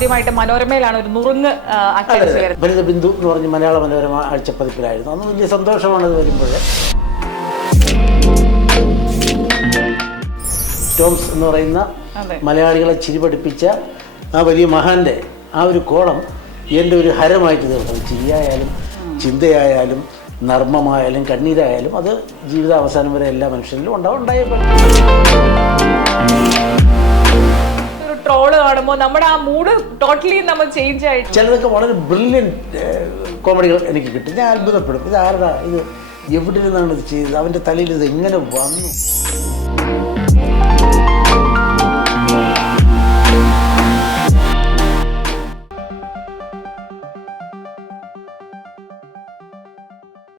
ആദ്യമായിട്ട് മനോരമയിലാണ് ഒരു നുറുങ്ങ് അച്ചടിച്ച് വരുന്നത്. ഫലിത ബിന്ദു എന്ന് പറഞ്ഞ് മലയാള മനോരമ ആഴ്ചപ്പതിപ്പിലായിരുന്നു. അന്ന് വലിയ സന്തോഷമാണ് അത് വരുമ്പോൾ. ടോംസ് എന്ന് പറയുന്ന മലയാളികളെ ചിരിപഠിപ്പിച്ച ആ വലിയ മഹാന്റെ ആ ഒരു കോളം എൻ്റെ ഒരു ഹരമായിട്ട് തീർന്നത്. ചിരിയായാലും ചിന്തയായാലും നർമ്മമായാലും കണ്ണീരായാലും അത് ജീവിതാവസാനം വരെ എല്ലാ മനുഷ്യരിലും ഉണ്ടായേ ഒരു ട്രോള് കാണുമ്പോൾ നമ്മുടെ ആ മൂഡ് ടോട്ടലി നമ്മൾ ചേഞ്ച് ആയിട്ട് ചിലതൊക്കെ വളരെ ബ്രില്യൻറ്റ് കോമഡികൾ എനിക്ക് കിട്ടും. ഞാൻ അത്ഭുതപ്പെടും. ഇത് ആരുടെ ഇത് എവിടെ നിന്നാണ് ഇത് ചെയ്തത്, അവൻ്റെ തലയിൽ ഇത് എങ്ങനെ വന്നു.